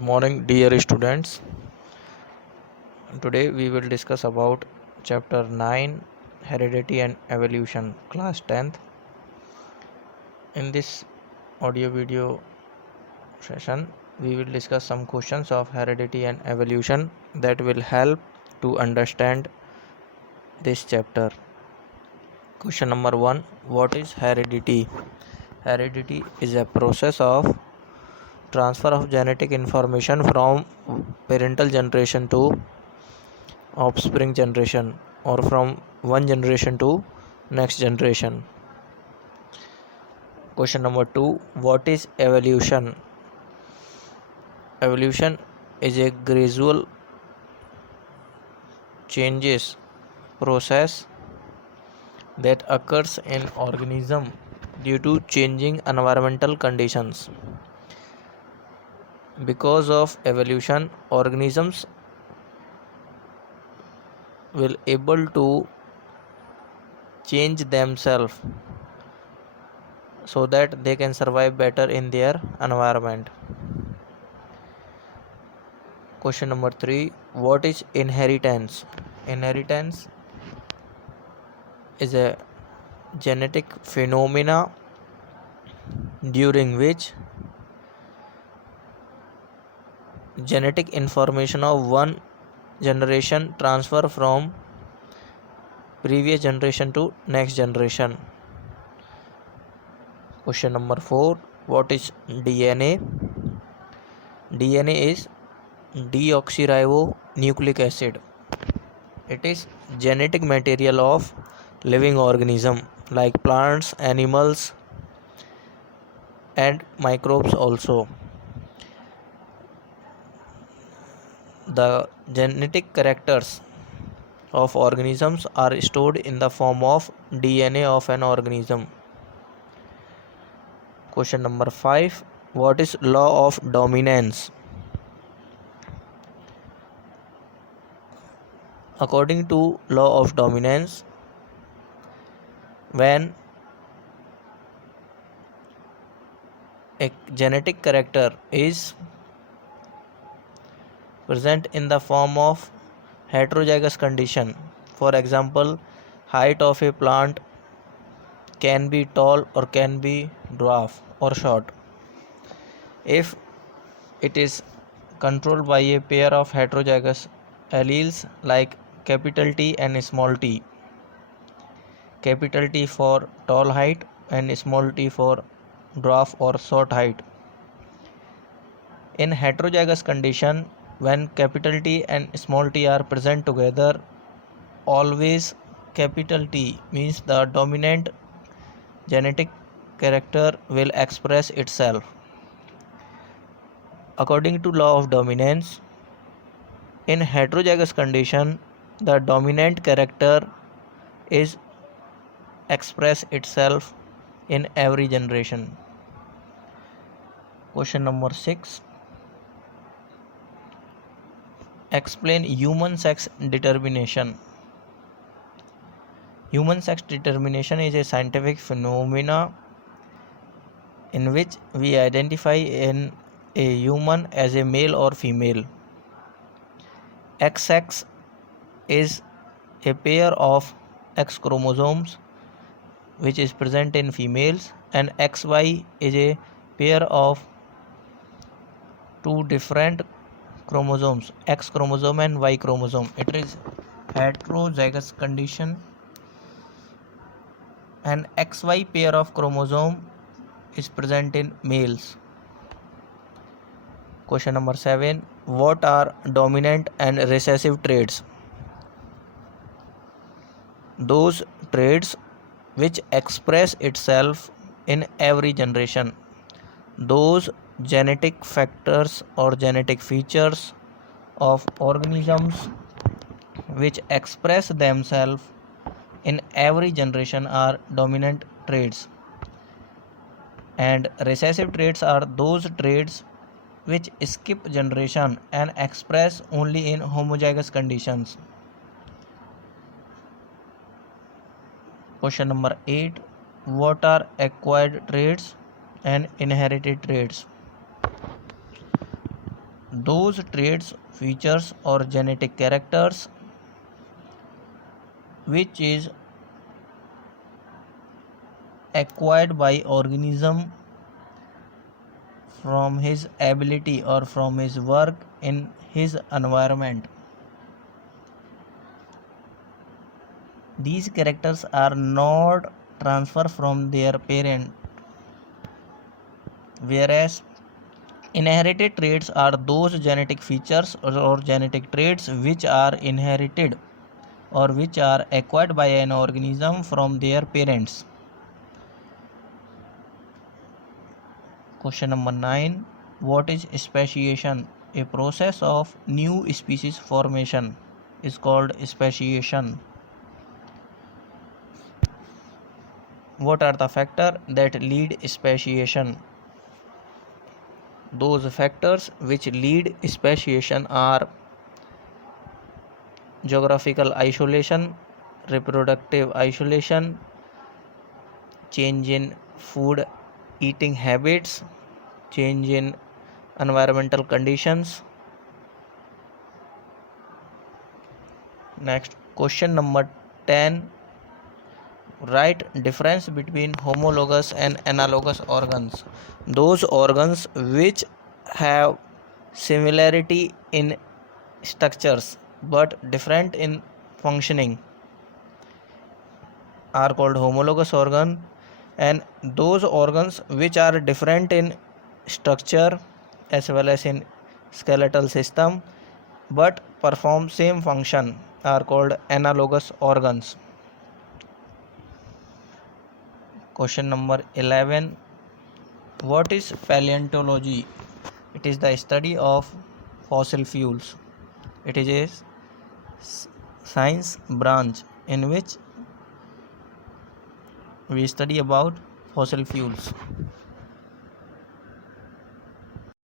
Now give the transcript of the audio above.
Morning, dear students. Today we will discuss about chapter 9, Heredity and Evolution, class 10th. In this audio video session, we will discuss some questions of heredity and evolution that will help to understand this chapter. Question number 1: What is heredity? Heredity is a process of transfer of genetic information from parental generation to offspring generation, or from one generation to next generation. Question number 2: What is evolution? Evolution is a gradual changes process that occurs in organism due to changing environmental conditions. Because of evolution, organisms will able to change themselves so that they can survive better in their environment. Question number 3: What is inheritance? Inheritance is a genetic phenomena during which genetic information of one generation transfer from previous generation to next generation. Question number 4: What is DNA? DNA is deoxyribonucleic acid. It is genetic material of living organism like plants, animals and microbes also. The genetic characters of organisms are stored in the form of DNA of an organism. Question number 5: What is law of dominance? According to law of dominance, when a genetic character is present in the form of heterozygous condition, for example, height of a plant can be tall or can be dwarf or short. If it is controlled by a pair of heterozygous alleles like capital T and small t, capital T for tall height and small t for dwarf or short height. In heterozygous condition, when capital T and small t are present together, always capital T means the dominant genetic character will express itself. According to law of dominance, in heterozygous condition, the dominant character is express itself in every generation. Question number 6: Explain human sex determination. Human sex determination is a scientific phenomena in which we identify in a human as a male or female. XX is a pair of X chromosomes which is present in females, and XY is a pair of two different chromosomes, X chromosome and Y chromosome. It is heterozygous condition, and XY pair of chromosome is present in males. Question number 7: What are dominant and recessive traits? Those traits which express itself in every generation. Those genetic factors or genetic features of organisms which express themselves in every generation are dominant traits, and recessive traits are those traits which skip generation and express only in homozygous conditions. Question number 8: What are acquired traits and inherited traits? those traits, features or genetic characters which is acquired by organism from his ability or from his work in his environment. These characters are not transferred from their parent, whereas inherited traits are those genetic features or genetic traits which are inherited or which are acquired by an organism from their parents. Question number 9. What is speciation? A process of new species formation is called speciation. What are the factors that lead speciation? Those factors which lead speciation are geographical isolation, reproductive isolation, change in food eating habits, change in environmental conditions. Next, question number 10. Write difference between homologous and analogous organs. Those organs which have similarity in structures but different in functioning are called homologous organ, and those organs which are different in structure as well as in skeletal system but perform same function are called analogous organs. Question number 11. What is paleontology? It is the study of fossil fuels. It is a science branch in which we study about fossil fuels.